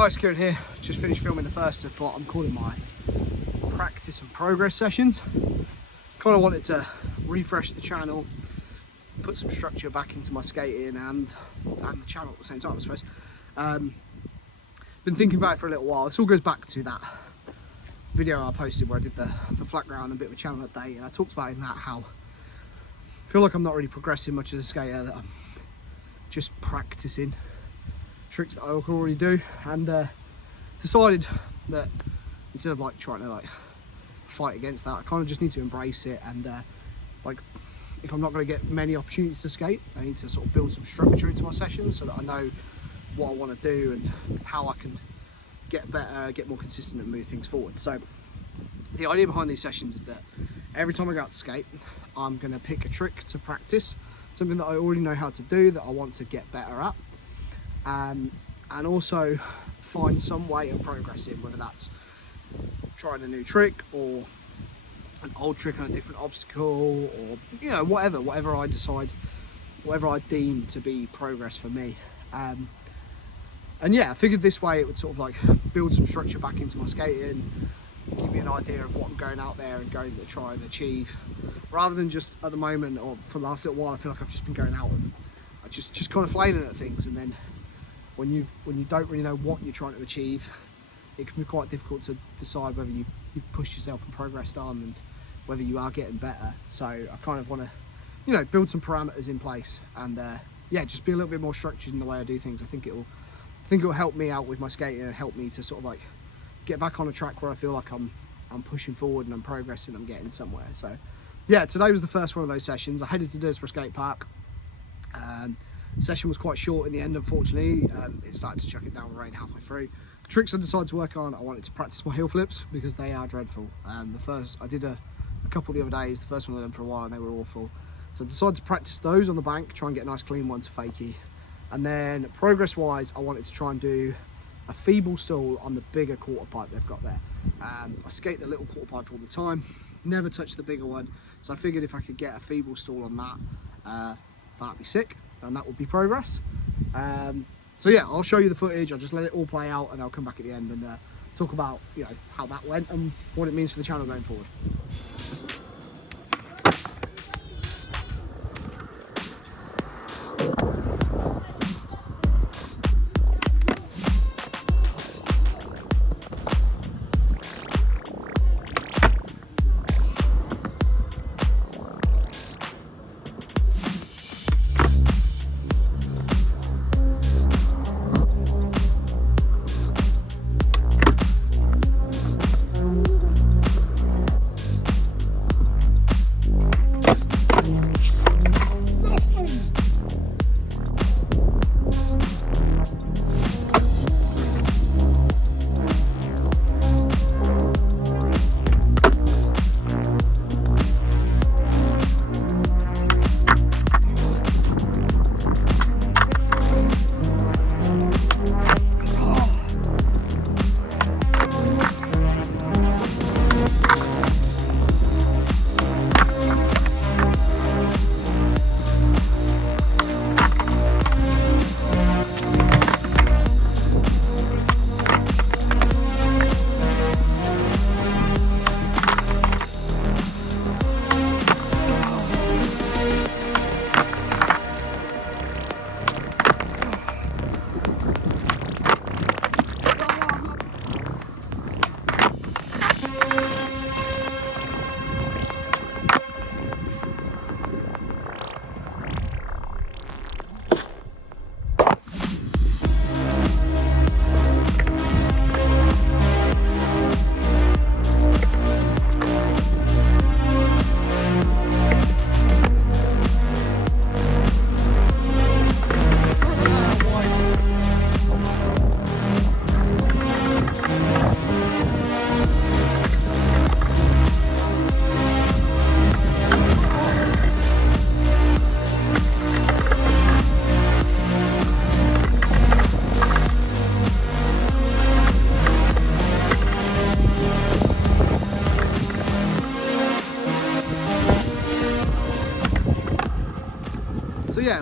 Hi, Kieran here. Just finished filming the first of what I'm calling my practice and progress sessions. Kind of wanted to refresh the channel, put some structure back into my skating and the channel at the same time, I suppose. Been thinking about it for a little while. This all goes back to that video I posted where I did the flat ground and a bit of a channel update, and I talked about in that how I feel like I'm not really progressing much as a skater, that I'm just practicing tricks that I can already do, and decided that instead of like trying to like fight against that, I kind of just need to embrace it, and like if I'm not going to get many opportunities to skate, I need to sort of build some structure into my sessions so that I know what I want to do and how I can get better, get more consistent and move things forward. So the idea behind these sessions is that every time I go out to skate, I'm going to pick a trick to practice, something that I already know how to do that I want to get better at, and also find some way of progressing, whether that's trying a new trick or an old trick on a different obstacle, or you know, whatever I decide, whatever I deem to be progress for me. And yeah, I figured this way it would sort of like build some structure back into my skating, give me an idea of what I'm going out there and going to try and achieve, rather than just at the moment, or for the last little while, I feel like I've just been going out and just kind of flailing at things, and then when you don't really know what you're trying to achieve, it can be quite difficult to decide whether you've pushed yourself and progressed on and whether you are getting better. So I kind of want to, you know, build some parameters in place and yeah, just be a little bit more structured in the way I do things. I think it will help me out with my skating and help me to sort of like get back on a track where I feel like I'm pushing forward and I'm progressing, I'm getting somewhere. So yeah, today was the first one of those sessions. I headed to Desborough skate park. Session was quite short in the end, unfortunately. It started to chuck it down with rain halfway through. The tricks I decided to work on, I wanted to practice my heel flips because they are dreadful. I did a couple the other days. The first one I done for a while and they were awful. So I decided to practice those on the bank, try and get a nice clean one to fakie. And then progress wise, I wanted to try and do a feeble stall on the bigger quarter pipe they've got there. I skate the little quarter pipe all the time, never touch the bigger one. So I figured if I could get a feeble stall on that, that'd be sick, and that would be progress. So yeah, I'll show you the footage. I'll just let it all play out and I'll come back at the end and talk about, you know, how that went and what it means for the channel going forward.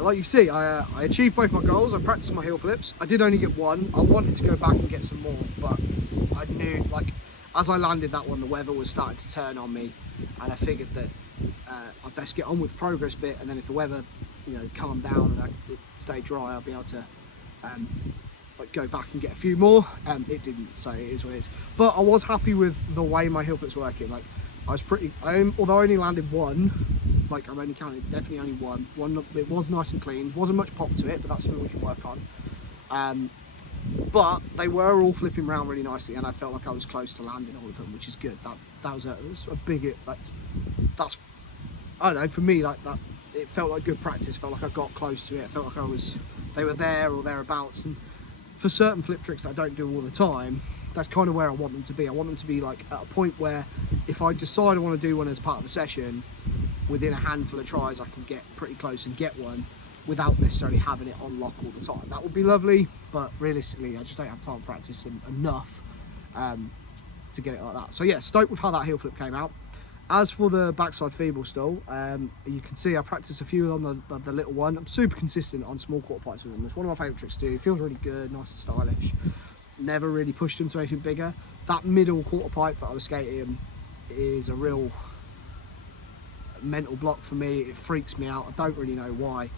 like you see, I achieved both my goals. I practiced my heel flips. I did only get one. I wanted to go back and get some more, but I knew, like, as I landed that one, the weather was starting to turn on me, and I figured that I'd best get on with the progress bit, and then if the weather, you know, calmed down and it stayed dry, I'll be able to like go back and get a few more. It didn't, so it is what it is. But I was happy with the way my heel flips were working. Like, I was pretty, although I only landed one, like I'm only counting, definitely only one. It was nice and clean. Wasn't much pop to it, but that's something we can work on. But they were all flipping around really nicely, and I felt like I was close to landing all of them, which is good. That was a big, that's I don't know, for me, like that, it felt like good practice. Felt like I got close to it. It felt like they were there or thereabouts. And for certain flip tricks that I don't do all the time, that's kind of where I want them to be. I want them to be like at a point where if I decide I want to do one as part of a session, within a handful of tries I can get pretty close and get one without necessarily having it on lock all the time. That would be lovely, but realistically I just don't have time to practice enough to get it like that. So yeah, stoked with how that heel flip came out. As for the backside feeble stall, you can see I practice a few on the little one. I'm super consistent on small quarter pipes with them. It's one of my favourite tricks to do. It feels really good, nice and stylish. Never really pushed them to anything bigger. That middle quarter pipe that I was skating is a real mental block for me. It freaks me out. I don't really know why.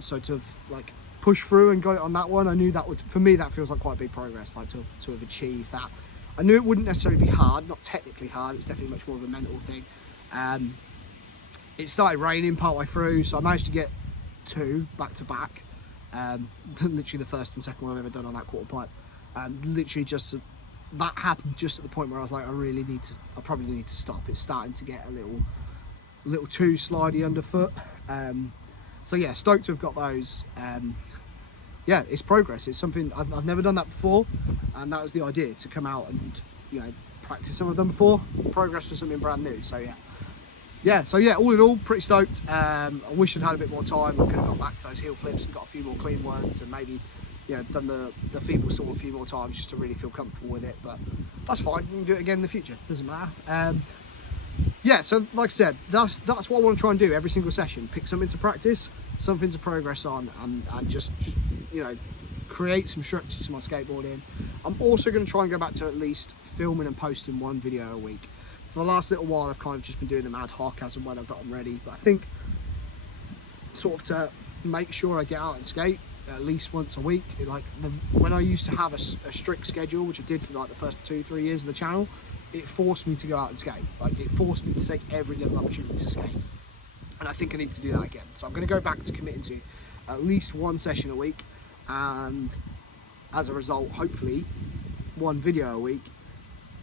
So to have like pushed through and got it on that one, I knew that would, for me, that feels like quite a big progress. Like to have achieved that. I knew it wouldn't necessarily be hard, not technically hard. It was definitely much more of a mental thing. It started raining partway through, so I managed to get two back to back. Literally the first and second one I've ever done on that quarter pipe. Literally just that happened just at the point where I was like, I probably need to stop. It's starting to get a little too slidey underfoot. So yeah, stoked to have got those. Yeah, it's progress. It's something I've never done that before, and that was the idea, to come out and, you know, practice some of them before. Progress was something brand new. So yeah, all in all, pretty stoked. I wish I'd had a bit more time. I could have gone back to those heel flips and got a few more clean ones, and maybe, you know, done the feeble stall a few more times just to really feel comfortable with it. But that's fine. We can do it again in the future. Doesn't matter. Yeah, so like I said, that's what I want to try and do every single session. Pick something to practice, something to progress on, and just you know, create some structure to my skateboarding. I'm also going to try and go back to at least filming and posting one video a week. For the last little while I've kind of just been doing them ad hoc as and when I've got them ready, but I think sort of to make sure I get out and skate at least once a week. Like when I used to have a strict schedule, which I did for like the first 2-3 years of the channel, it forced me to go out and skate. Like, it forced me to take every little opportunity to skate, and I think I need to do that again. So I'm going to go back to committing to at least one session a week, and as a result, hopefully one video a week.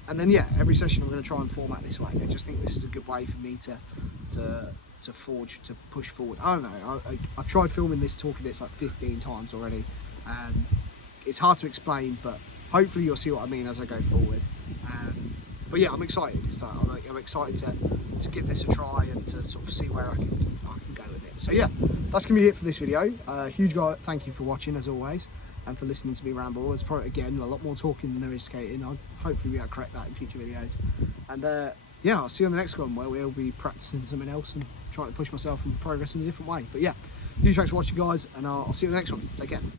And then yeah, every session I'm going to try and format this way. I just think this is a good way for me to push forward. I don't know, I've tried filming this talking bits like 15 times already. It's hard to explain, but hopefully you'll see what I mean as I go forward. But yeah, I'm excited. So I'm excited to give this a try and to sort of see where I can go with it. So yeah, that's gonna be it for this video. Huge guy, thank you for watching as always, and for listening to me ramble. There's probably, again, a lot more talking than there is skating. I'll hopefully be able to correct that in future videos. And yeah, I'll see you on the next one, where we'll be practicing something else and trying to push myself and progress in a different way. But yeah, huge thanks for watching, guys, and I'll see you on the next one. Take care.